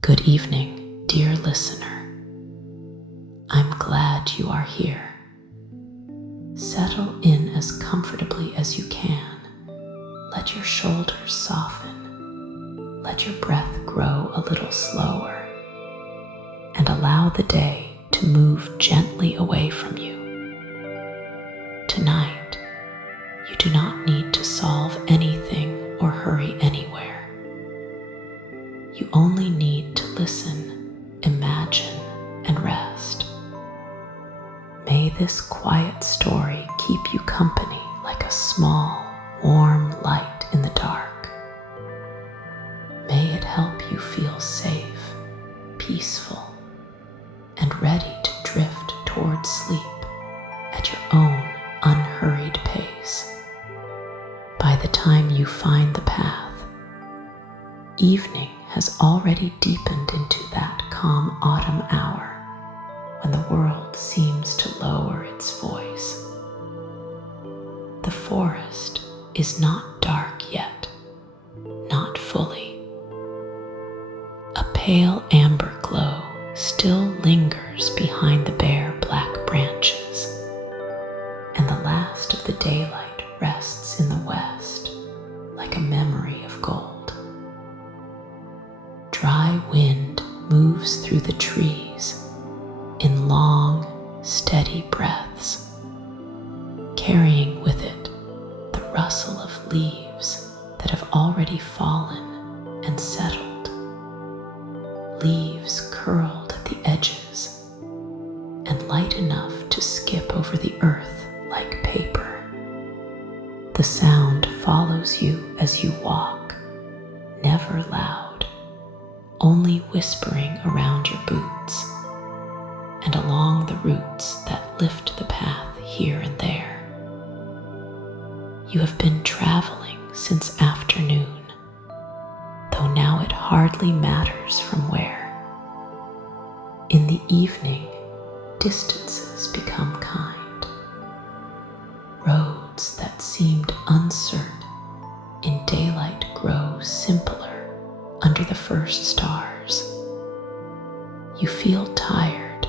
Good evening, dear listener. I'm glad you are here. Settle in as comfortably as you can. Let your shoulders soften. Let your breath grow a little slower. And allow the day to move gently away from you. Tonight, you do not need to solve anything or hurry anywhere. You only need to listen, imagine, and rest. May this quiet story keep you company like a small, warm light in the dark. May it help you feel safe, peaceful, and ready to drift towards sleep at your own unhurried pace. By the time you find the path, evening has already deepened into that calm autumn hour when the world seems to lower its voice. The forest is not dark yet, not fully. A pale amber glow still lingers behind the bare black branches, and the last of the daylight rests in the west like a memory of gold. Dry wind moves through the trees in long, steady breaths, carrying with it the rustle of leaves that have already fallen and settled, leaves curled at the edges and light enough to skip over the earth like paper. The sound follows you as you walk, never loud, only whispering around your boots and along the roots that lift the path here and there. You have been traveling since afternoon, though now it hardly matters from where. In the evening, distances become kind. Roads that seemed uncertain in daylight grow simpler under the first stars. You feel tired,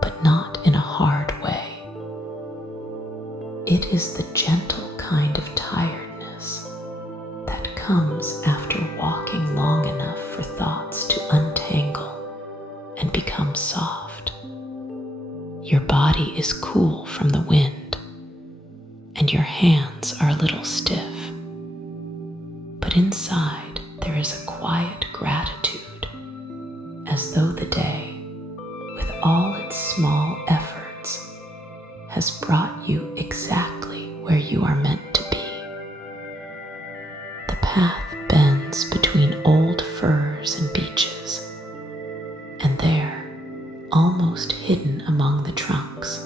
but not in a hard way. It is the gentle kind of tiredness that comes after walking long enough for thoughts to untangle and become soft. Your body is cool from the wind, and your hands are a little stiff. But inside, there is a quiet gratitude, as though the day, with all its small efforts, has brought you exactly where you are meant to be. The path bends between old firs and beeches, and there, almost hidden among the trunks,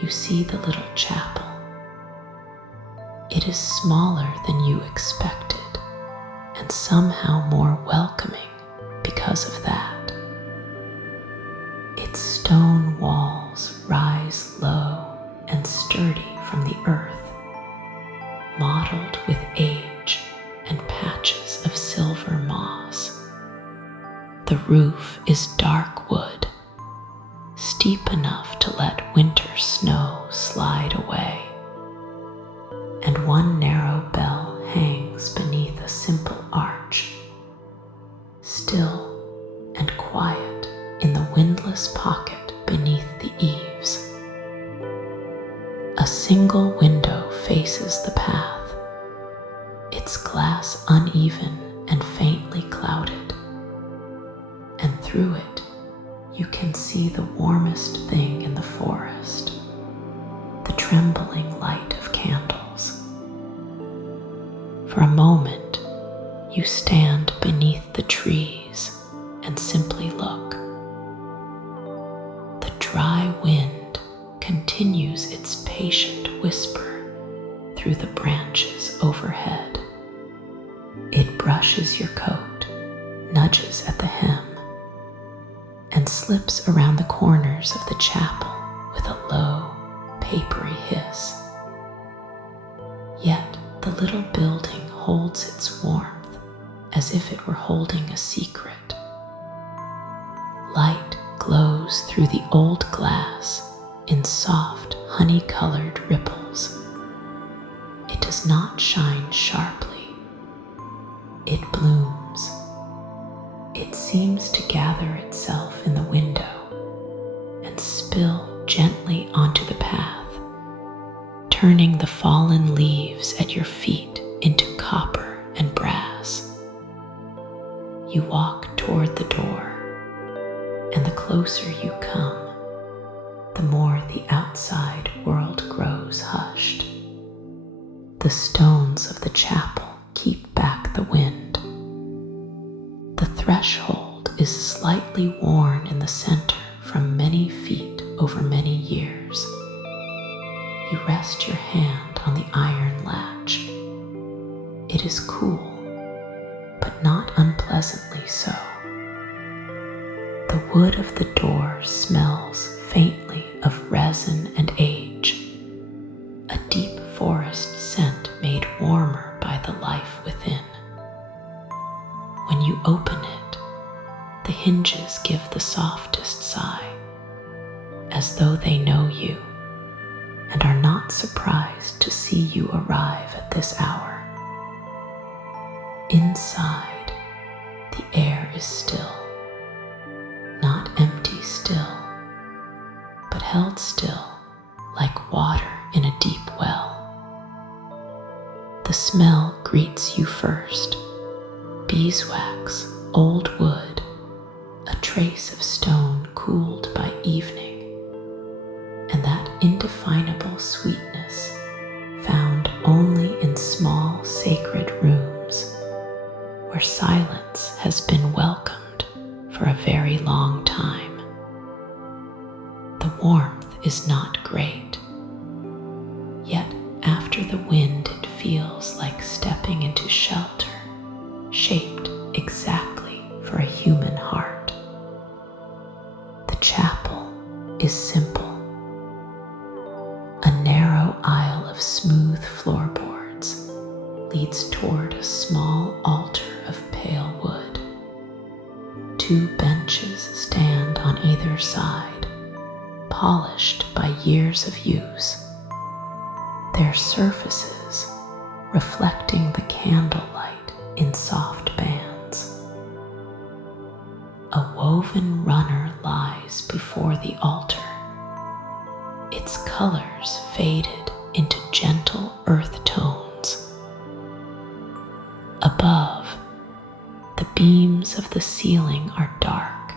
you see the little chapel. It is smaller than you expected, and somehow more welcoming because of that. Its stone walls rise low and sturdy from the earth, mottled with age and patches of silver moss. The roof is dark wood, steep enough to let winter snow slide away, and one narrow bell hangs beneath a simple arch, still and quiet in the windless pocket beneath the eaves. A single window faces the path, its glass uneven and faintly clouded, and through it you can see the warmest thing in the forest, the trembling light of candles. For a moment, you stand beneath the trees and simply look. The dry wind continues its patient whisper through the branches overhead. It brushes your coat, nudges at the hem, and slips around the corners of the chapel with a low, papery hiss. Yet the little building holds its warmth as if it were holding a secret. Light glows through the old glass in soft, honey-colored ripples. It does not shine sharply. It blooms. It seems to gather itself in the window and spill gently onto the path, turning the fallen leaves at your feet into copper and brass. You walk toward the door, and the closer you come, the more the outside world grows hushed. The stones of the chapel keep back the wind. The threshold is slightly worn in the center from many feet over many years. You rest your hand on the iron latch. It is cool, but not unpleasantly so. The wood of the door smells faintly of resin and age, a deep forest scent made warmer by the life within. When you open it, the hinges give the softest sigh, as though they know you and are not surprised to see you arrive at this hour. Inside, the air is still, not empty still, but held still like water in a deep well. The smell greets you first: beeswax, old wood, a trace of stone cooled by evening, and that indefinable sweetness found only in small sacred rooms where silence has been welcomed for a very long time. The warmth is not great, yet after the wind it feels like stepping into shelter shaped exactly for a human heart. The chapel is simple. A narrow aisle of smooth floorboards leads toward a small altar of pale wood. 2 benches stand on either side, polished by years of use, their surfaces reflecting the candlelight in soft bands. A woven runner lies before the altar, its colors faded into gentle earth tones. Above, the beams of the ceiling are dark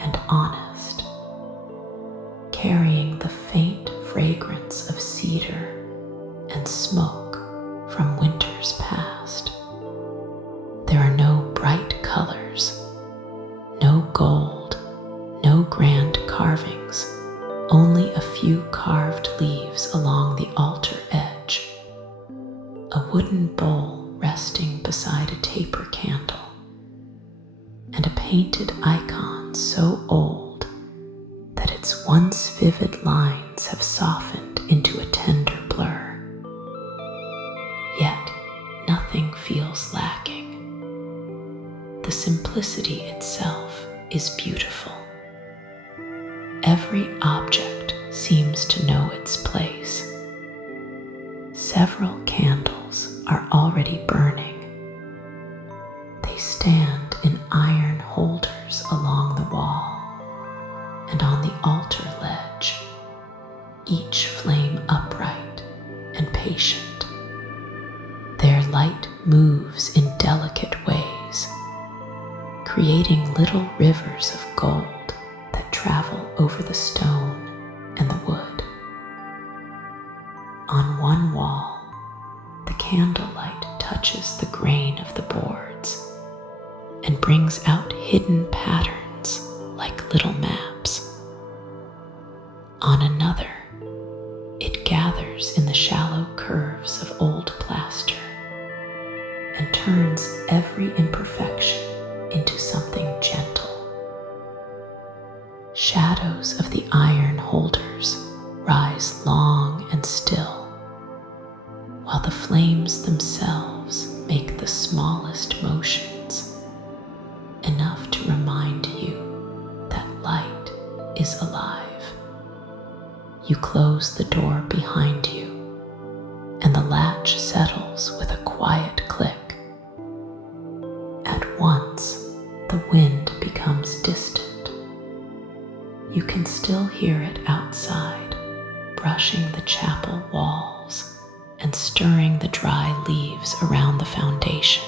and honest, carrying the faint fragrance of cedar and smoke from winters past. There are no bright colors, no gold, no grand carvings, only a few carved leaves along the altar edge, a wooden bowl resting beside a taper candle, and a painted icon so old that its once vivid lines have softened into a tender blur. Yet nothing feels lacking. The simplicity itself is beautiful. Every object seems to know its place. Several candles are already burning. They stand in iron holders along the wall and on the altar ledge, each flame upright and patient. Their light moves in delicate ways, creating little rivers of gold that travel over the stone and the wood. On one wall, the candlelight touches the grain of the boards and brings out hidden patterns like little maps. On another, it gathers in the shallow curves of old plaster and turns every imperfection into something gentle. Shadows of the iron holders rise long and still, while the flames themselves make make the smallest motions, enough to remind you that light is alive. You close the door behind you, and the latch settles with a quiet click. At once, the wind becomes distant. You can still hear it outside, brushing the chapel walls and stirring the dry leaves around the foundation.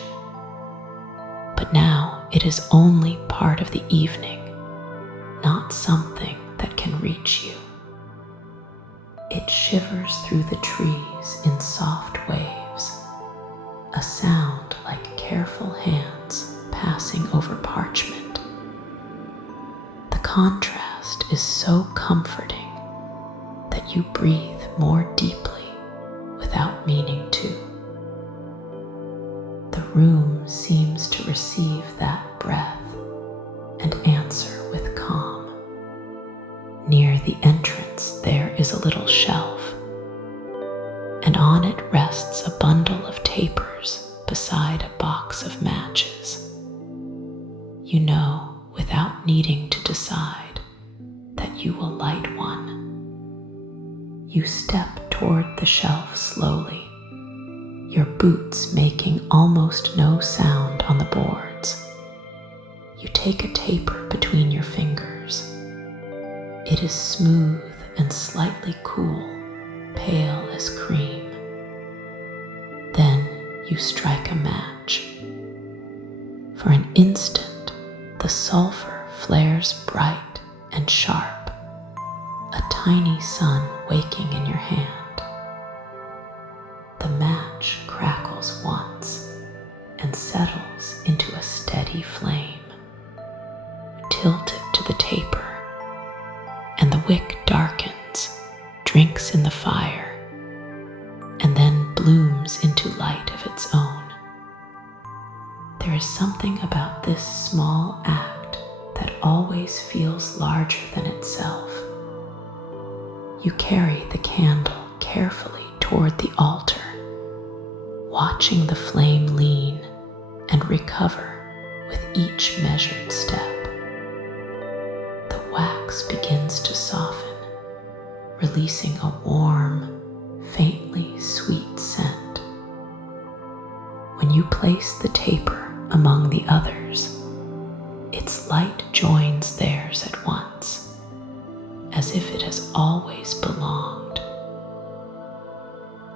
But now it is only part of the evening, not something that can reach you. It shivers through the trees in soft waves, a sound like careful hands passing over parchment. The contrast is so comforting that you breathe more deeply without meaning to. The room seems to receive that breath and answer with calm. Near the entrance there is a little shelf, and on it rests a bundle of tapers beside a box of matches. You know, without needing to decide, that you will light one. You step toward the shelf slowly, your boots making almost no sound on the boards. You take a taper between your fingers. It is smooth and slightly cool, pale as cream. Then you strike a match. For an instant, the sulfur flares bright and sharp, a tiny sun waking in your hand. The match crackles once and settles into a steady flame. Tilt it to the taper, and the wick darkens, drinks in the fire, and then blooms into light of its own. There is something about this small act that always feels larger than itself. You carry the candle carefully toward the altar, watching the flame lean and recover with each measured step. The wax begins to soften, releasing a warm, faintly sweet scent. When you place the taper among the others, its light joins theirs at once, as if it has always belonged.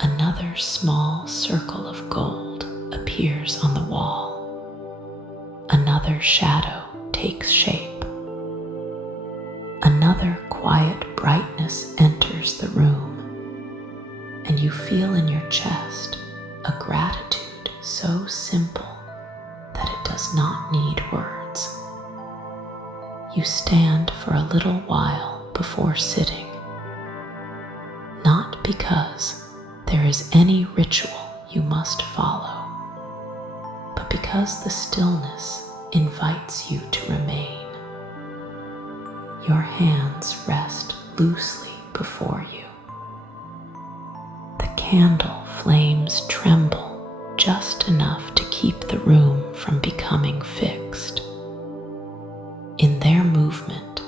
Another small circle of gold appears on the wall. Another shadow takes shape. Another quiet brightness enters the room, and you feel in your chest a gratitude so simple that it does not need words. You stand for a little while before sitting, not because there is any ritual you must follow, but because the stillness invites you to remain. Your hands rest loosely before you. The candle flames tremble just enough to keep the room from becoming fixed. In their movement,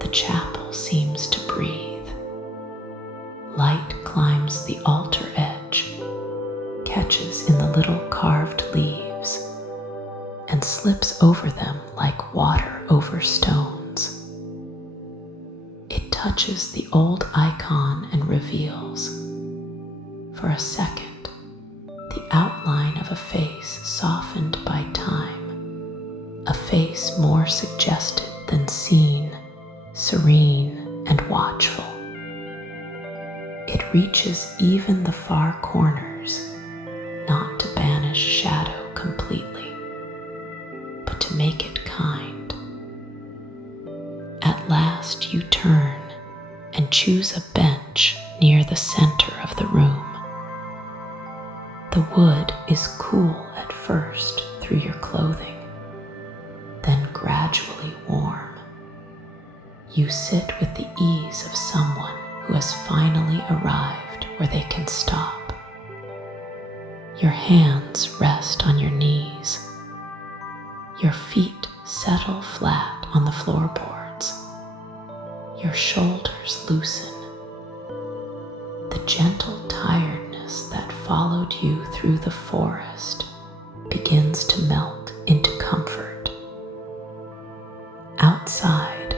the chapel seems to breathe. Light climbs the altar edge, catches in the little carved leaves, and slips over them like water over stones. It touches the old icon and reveals, for a second, the outline of a face softened by time, a face more suggested than seen, serene and watchful. It reaches even the far corners, not to banish shadow completely, but to make it kind. At last you turn and choose a bench near the center of the room. The wood is cool at first through your clothing, then gradually warm. You sit with the ease of someone who has finally arrived where they can stop. Your hands rest on your knees. Your feet settle flat on the floorboards. Your shoulders loosen. The gentle tiredness that followed you through the forest begins to melt into comfort. Outside,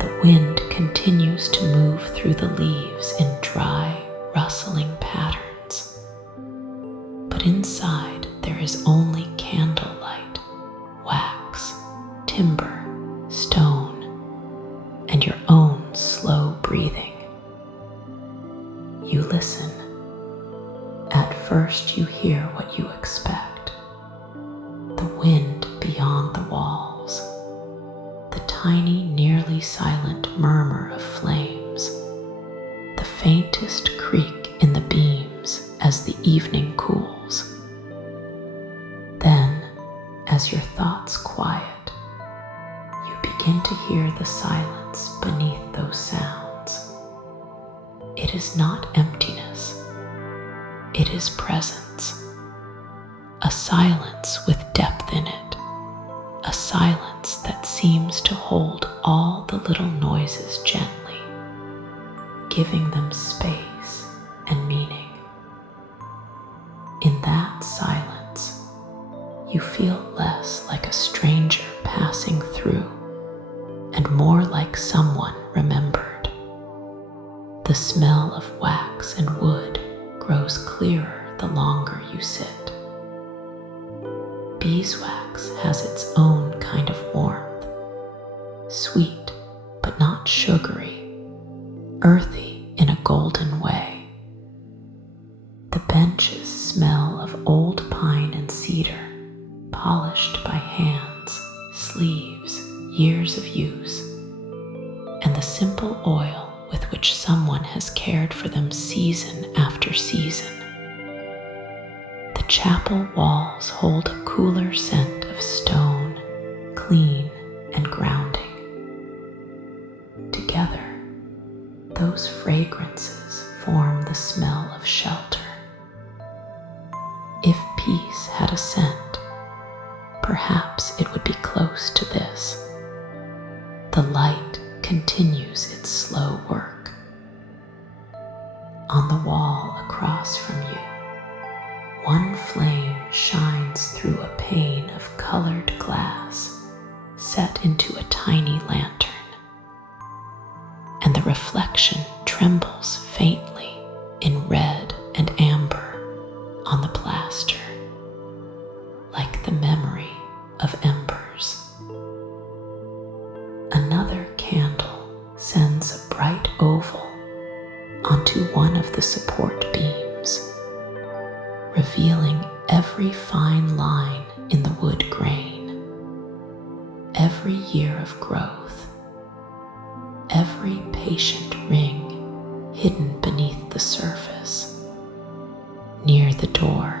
the wind continues to move through the leaves in dry, rustling patterns. But inside, there is only candlelight, wax, timber, stone, and your own slow breathing. You listen. At first you hear what you expect. The wind beyond the walls. The tiny, nearly silent murmur of flames. The faintest creak in the beams as the evening cools. Then, as your thoughts quiet, you begin to hear the silence beneath those sounds. It is not emptiness. It is presence. A silence with depth in it. A silence that seems to hold all the little noises gently, giving them space and meaning. In that silence, you feel less like a stranger passing through and more like someone remembered. The smell of wax and wood grows clearer the longer you sit. Beeswax has its own kind of warmth, sweet but not sugary, earthy in a golden way. The benches smell of old pine and cedar, polished by hands, sleeves, years of use, and the simple oil with which someone has cared for them season after season. The chapel walls hold a cooler scent of stone, clean and grounding. Together, those fragrances form the smell of shelter. If peace had a scent, perhaps it would be close to this. The light continues its slow work. On the wall across from you, one flame shines through a pane of colored glass set into a tiny lantern, and the reflection trembles faintly in red and amber on the plaster, like the memory of embers. Another candle sends a bright oval onto one of the support beams, revealing every fine line in the wood grain, every year of growth, every patient ring hidden beneath the surface. Near the door,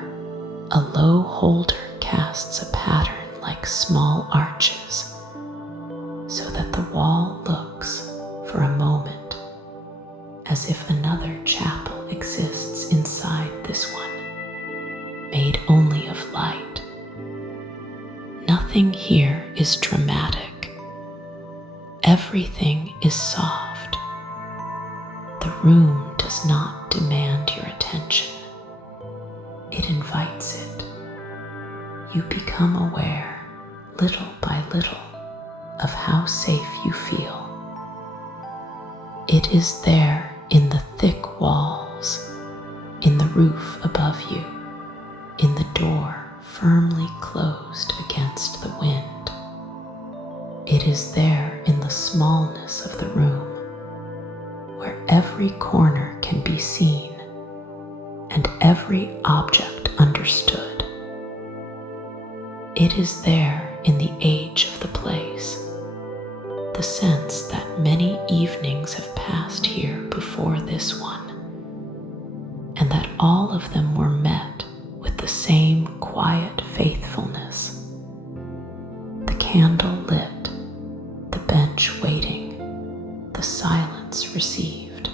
a low holder casts a pattern like small arches, so that the wall looks, for a moment, as if another chapel exists inside this one, made only of light. Nothing here is dramatic. Everything is soft. The room does not demand your attention. It invites it. You become aware, little by little, of how safe you feel. It is there in the thick walls, in the roof above you, in the door firmly closed against the wind. It is there in the smallness of the room, where every corner can be seen and every object understood. It is there in the age of the place, the sense that many evenings have passed here before this one, and that all of them were met with the same quiet faithfulness. The candle lit, the bench waiting, the silence received.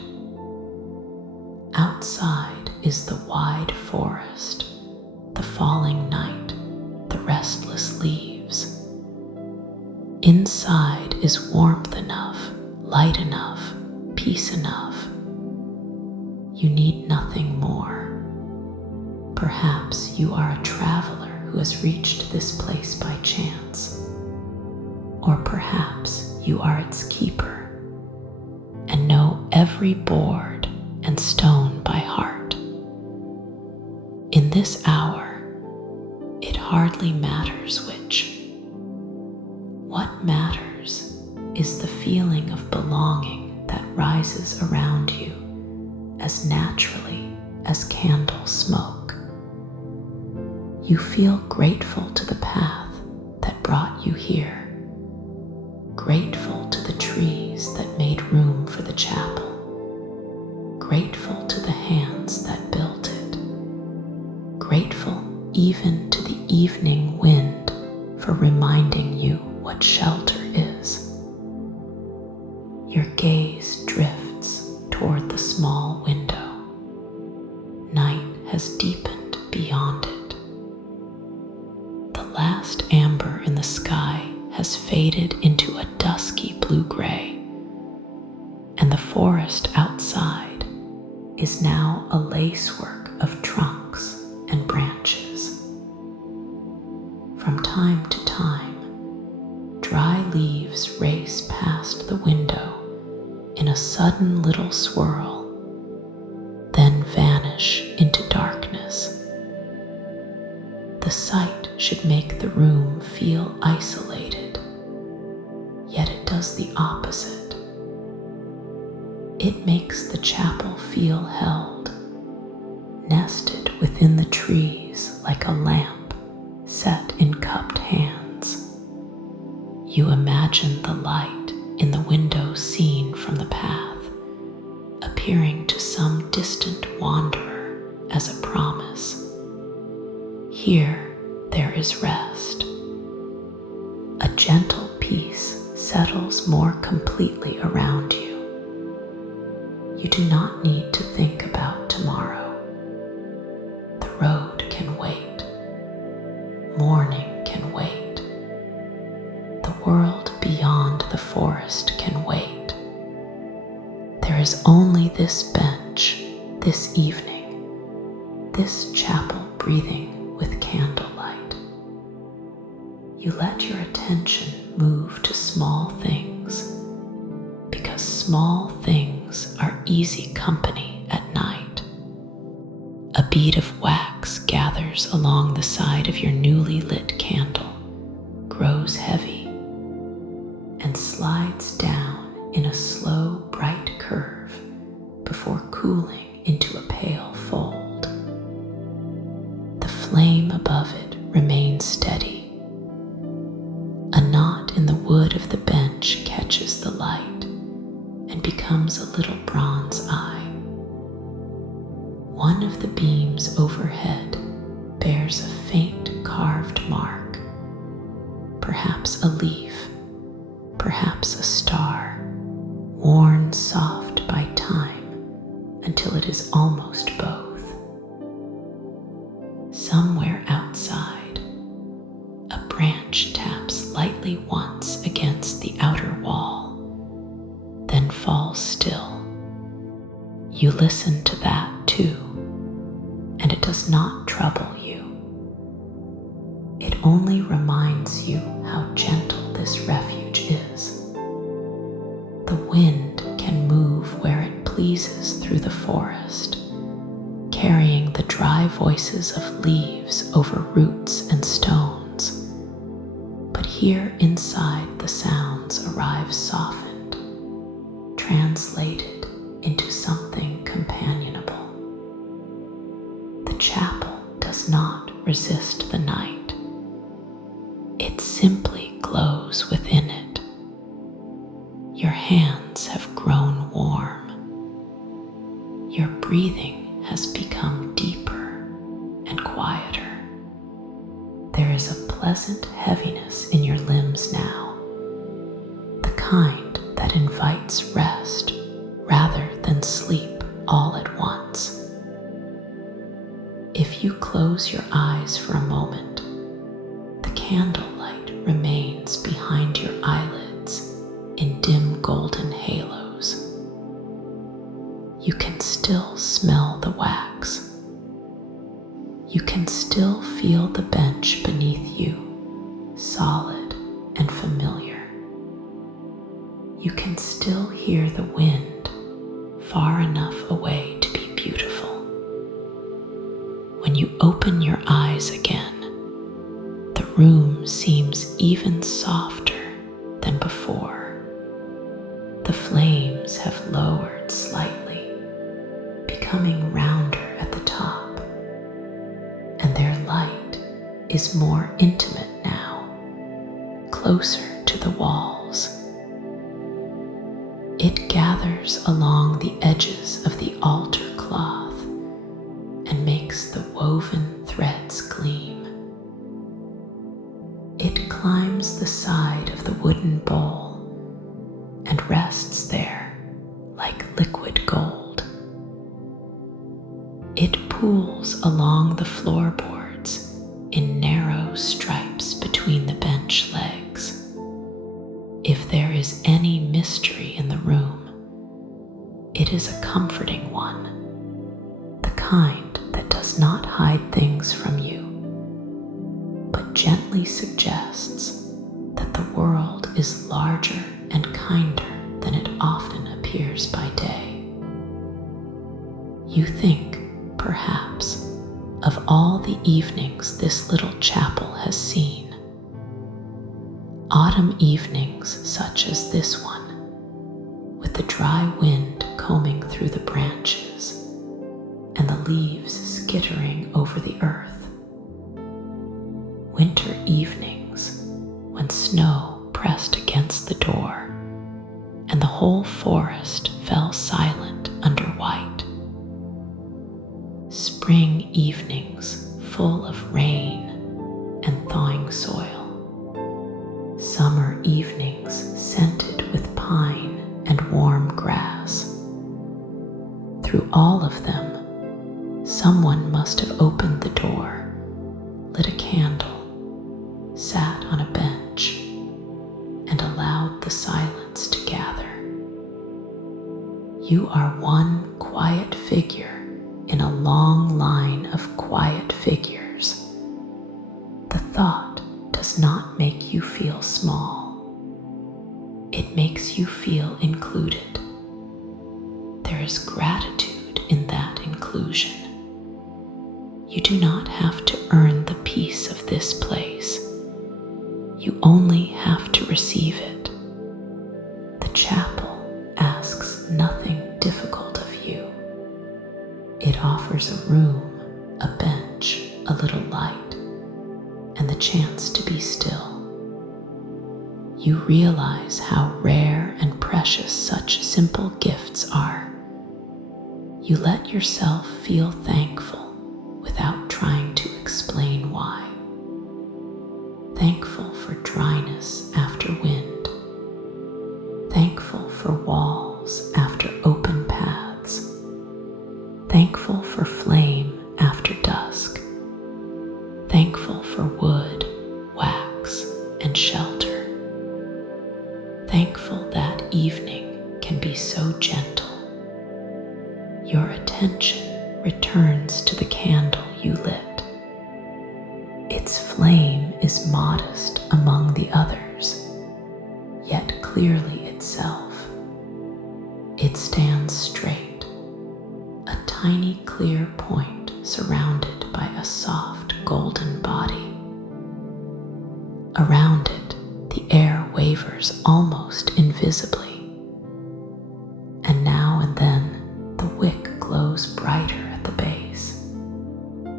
Outside is the wide forest, inside is warmth enough, light enough, peace enough. You need nothing more. Perhaps you are a traveler who has reached this place by chance. Or perhaps you are its keeper and know every board and stone by heart. In this hour, it hardly matters which. What matters is the feeling of belonging that rises around you as naturally as candle smoke. You feel grateful to the path that brought you here, grateful to the trees that made room for the chapel, grateful to the hands that built it, grateful even to the evening wind for reminding you what shelter is. Your gaze drifts toward the small window. Night has deepened beyond it. The last amber in the sky has faded into a dusky blue-gray, and the forest outside is now a lacework of trunks and branches. From time to time, dry leaves race past the window in a sudden little swirl, then vanish into darkness. The sight should make the room feel isolated, yet it does the opposite. It makes the chapel feel held, nested within the trees like a lamp set in cupped hands. You imagine the light in the window seen from the path, appearing to some distant wanderer as a promise. Here there is rest. A gentle peace settles more completely around you. You do not need to think about tomorrow. The road can wait. Morning can wait. The world beyond the forest can wait. There is only this bench, this evening, this chapel breathing with candlelight. You let your attention move to small things, because small things are easy company at night. A bead of wax gathers along the side of your newly lit candle, grows heavy, and slides down in a slow, bright curve before cooling into a pale fold. The flame above it remains steady. A knot in the wood of the bench catches the light and becomes a little bronze eye. One of the beams overhead bears a faint carved mark, perhaps a leaf, perhaps a star, worn soft by time until it is almost both. Somewhere outside, a branch taps lightly once against the outer wall, then falls still. You listen to that too, and it does not trouble you. It only reminds you how gentle this refuge is. The wind can move where it pleases through the forest, carrying the dry voices of leaves over roots and stones. But here inside the sounds arrive softened, translated into something companionable. The chapel does not resist the night. It simply glows within it. Your hands have grown warm. Your breathing has become deeper and quieter. There is a pleasant heaviness in your limbs now, the kind that invites rest rather than sleep all at once. If you close your eyes for a moment, the candlelight remains behind your eyelids. you can still hear the wind far enough away to be beautiful. When you open your eyes again, the room seems even softer than before. The flames have lowered slightly, becoming rounder at the top, and their light is more intimate now, closer to the walls. It gathers along the edges of the altar cloth and makes the woven threads gleam. It climbs the side of the wooden bowl and rests there like liquid gold. It pools along the floorboards in narrow stripes between the bench legs. If there is any mystery in the room, it is a comforting one, the kind that does not hide things from you, but gently suggests that the world is larger and kinder than it often appears by day. You think, perhaps, of all the evenings this little chapel has seen. Autumn evenings such as this one, with the dry wind combing through the branches and the leaves skittering over the earth. Winter evenings when snow pressed against the door and the whole forest fell silent under white. Spring evenings full of rain and thawing soil. Summer evenings scented with pine and warm grass. Through all of them, someone must have opened the door, lit a candle, sat on a bench, and allowed the silence to gather. You are one quiet figure in a long line of quiet figures. The thought does not make you feel small. It makes you feel included. There is gratitude in that inclusion. You do not have to earn the peace of this place. You only have to receive it. The chapel asks nothing difficult of you. It offers a room, a bench, a little light, and the chance to be still. You realize how rare and precious such simple gifts are. You let yourself feel thankful without trying to explain why. Thankful for dryness after wind. Thankful for walls after open paths. Thankful for flame after dusk. Thankful for wood, wax, and shelter. Thankful that evening can be so gentle. Your attention returns to the candle you lit. Its flame is modest among the others, yet clearly itself. It stands straight, a tiny clear point surrounded by a soft golden body. Around it, the air wavers almost invisibly, and now and then the wick glows brighter at the base,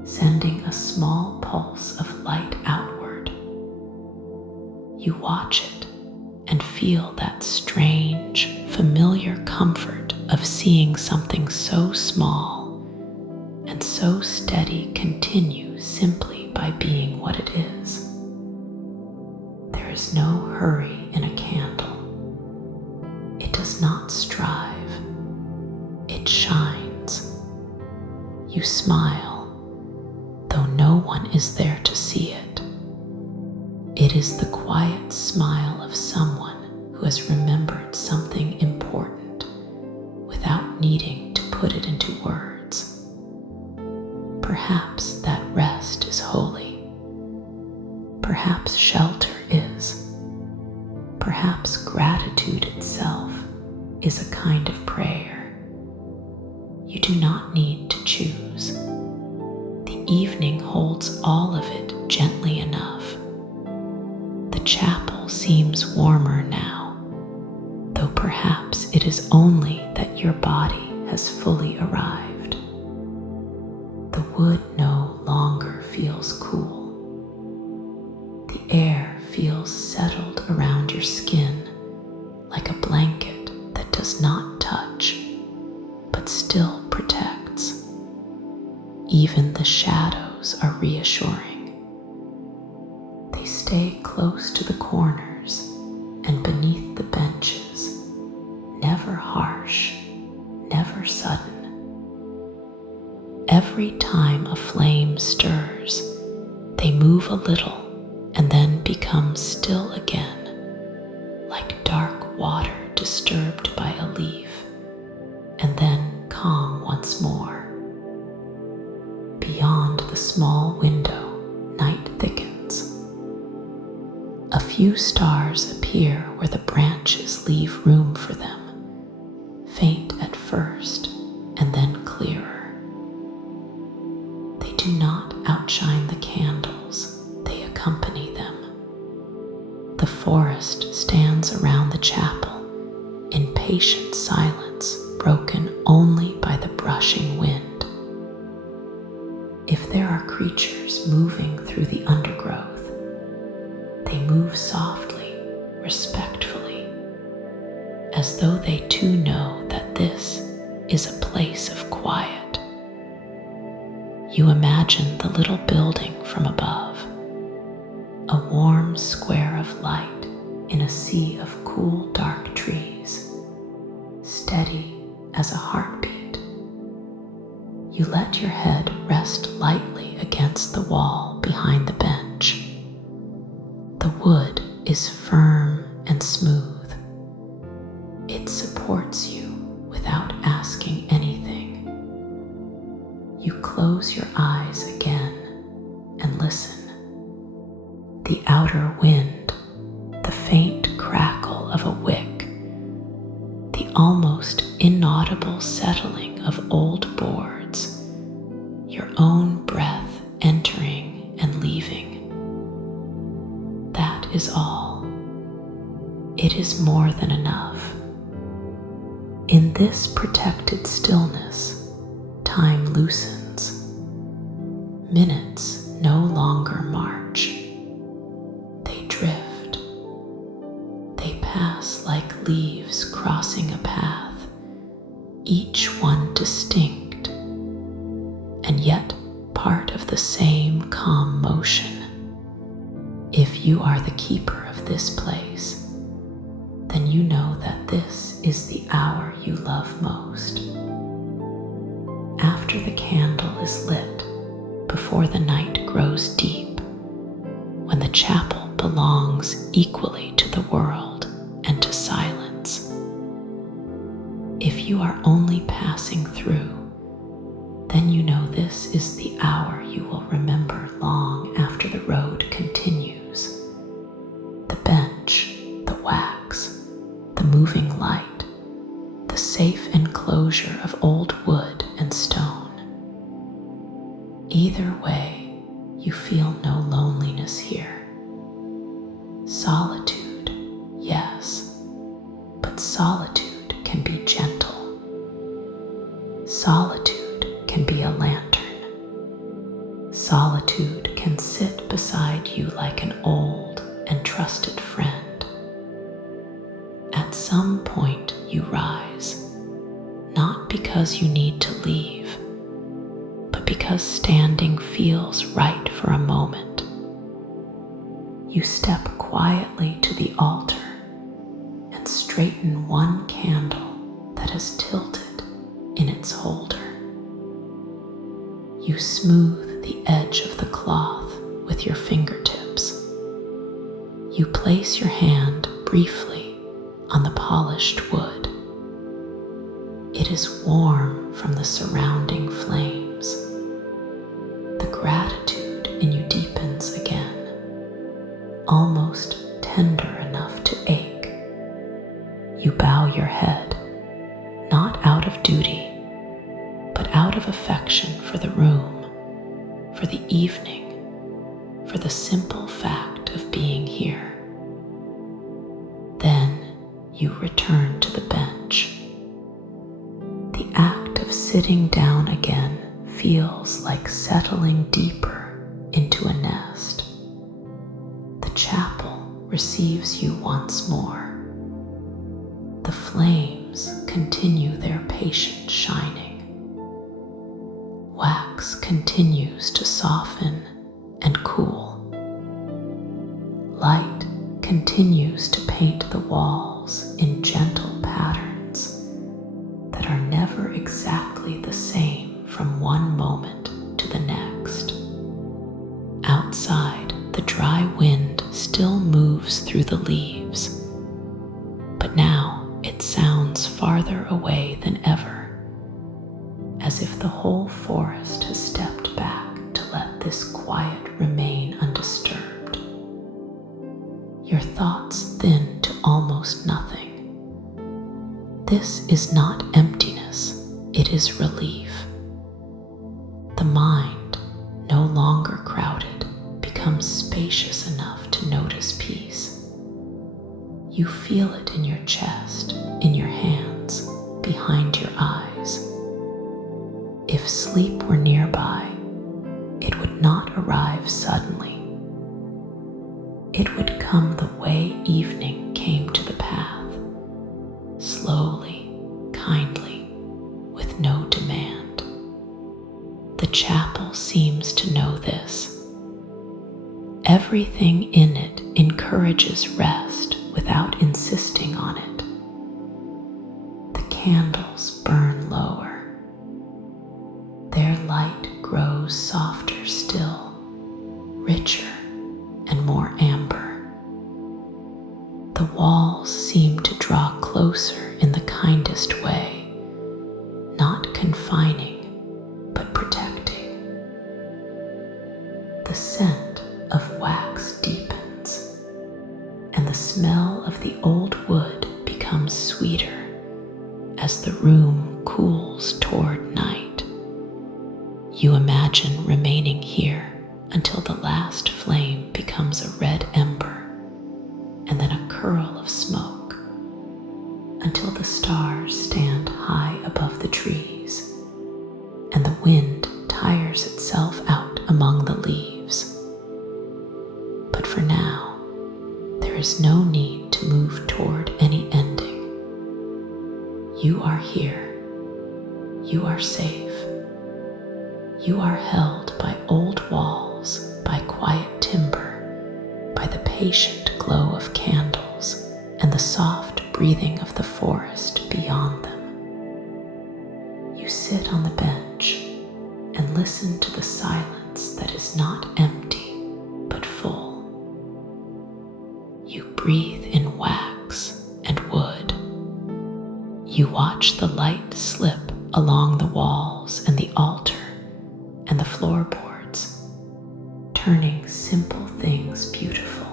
sending a small pulse of light outward. You watch it and feel that strange, familiar comfort of seeing something so small and so steady continue simply by being what it is. There is no hurry in a candle. It does not strive. It shines. You smile, though no one is there to see it. It is the quiet smile of someone who has remembered something important without needing to put it into words. Perhaps that rest is holy. Perhaps shelter is. Perhaps gratitude itself is a kind of prayer. You do not need to choose. The evening holds all of it gently enough. The chapel seems warmer now, though perhaps it is only that your body has fully arrived. The wood no longer feels cool. The air feels settled around your skin like a blanket that does not touch, but still protects. Even the shadows are reassuring. They stay close to the corners and beneath the benches, never harsh, never sudden. Every time a flame stirs, they move a little and then become still again, like dark water disturbed by a leaf, and then calm once more. Beyond the small window, night thickens. A few stars appear where the branches leave room for them, faint at first and then clearer. They do not outshine the candles, they accompany them. The forest stands around the chapel in patient silence, broken only by the brushing wind. If there are creatures moving through the undergrowth, they move softly, respectfully, as though they too know that this is a place of quiet. You imagine the little building from above, a warm square of light in a sea of cool, dark trees, steady as a heartbeat. You let your head rest lightly against the wall behind the bench. The wood is firm and smooth. It supports you without asking anything. You close your eyes again and listen. The outer wind, the faint crackle of a wick, the almost inaudible settling of old boards, your own breath entering and leaving. That is all. It is more than enough. In this protected stillness, time loosens. Minutes no longer march. They drift. They pass like leaves crossing a path, each one distinct, and yet part of the same calm motion. If you are the keeper of this place, then you know that this is the hour you love most. After the candle is lit, before the night grows deep, when the chapel belongs equally to the world and to silence. If you are only passing through, then you know this is the hour you will remember long after the road continues. The bench, the wax, the moving light, the safe enclosure of old wood and stone. Either way, you feel no loneliness here. Solitude, yes, but solitude can be gentle. Solitude can be a lantern. Solitude can sit beside you like an old and trusted friend. At some point you rise, not because you need to leave, but because standing feels right for a moment. You step quietly to the altar and straighten one candle that is tilted in its holder. You smooth the edge of the cloth with your fingertips. You place your hand briefly on the polished wood. It is warm from the surrounding flames. The gratitude in you deepens again, almost tender enough to ache. You bow your head, not out of duty, but out of affection for the room, for the evening, for the simple fact of being here. Then you return to the bench. The act of sitting down again feels like settling deeper into a nest. The chapel receives you once more. The flames continue their patient shining. Wax continues to soften and cool. Light continues to paint the walls in gentle patterns that are never exactly the same from one moment to the next. Outside, the dry wind still moves through the leaves, but now it sounds farther away than ever, as if the whole forest has stepped back to let this quiet remain undisturbed. Your thoughts thin to almost nothing. This is not emptiness, it is relief. The mind, no longer crowded, becomes spacious enough to notice peace. You feel it in your chest, in your hands, behind your eyes. If sleep were nearby, it would not arrive suddenly. It would come the way evening came to the path, slowly, kindly, with no demand. The chapel seems to know this. Everything in it encourages rest without insisting on it. The candles burn lower. Their light grows softer still, richer and more amber. The walls seem to draw closer in the kindest way, not confining, but protecting. The scent of wax deepens, and the smell of the old wood becomes sweeter as the room cools toward night. You imagine remaining here until the last flame becomes a red ember and then a curl of smoke, until the stars stand high above the trees and the wind tires itself out among the leaves. But for now, there is no need to move toward any ending. You are here. You are safe. You are held by old walls, by quiet timber, by the patient glow of candles and the soft breathing of the forest beyond them. You sit on the bench and listen to the silence that is not empty, but full. You breathe in wax and wood. You watch the light slip along the walls and the altar and the floorboards, turning simple things beautiful.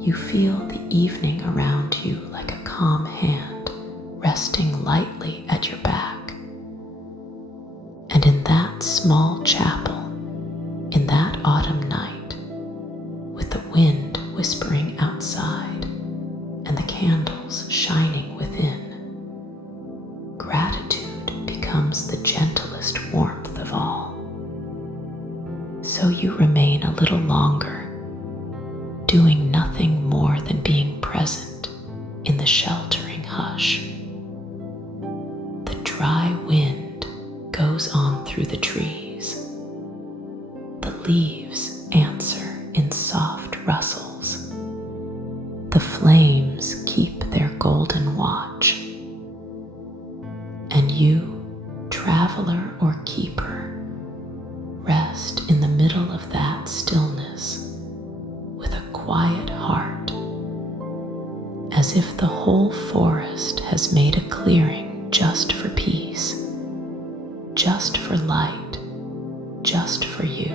You feel the evening around you like a calm hand resting lightly at your back. And in that small chapel, in that autumn night, with the wind whispering outside and the candles shining within, gratitude becomes the gentlest warmth of all. So you remain a little longer, doing nothing more than being present in the sheltering hush. The dry wind goes on through the trees. The leaves answer in soft rustles. The flames keep their golden watch. And you, traveler or keeper, rest in the middle of that stillness with a quiet heart, as if the whole forest has made a clearing just for peace, just for light, just for you.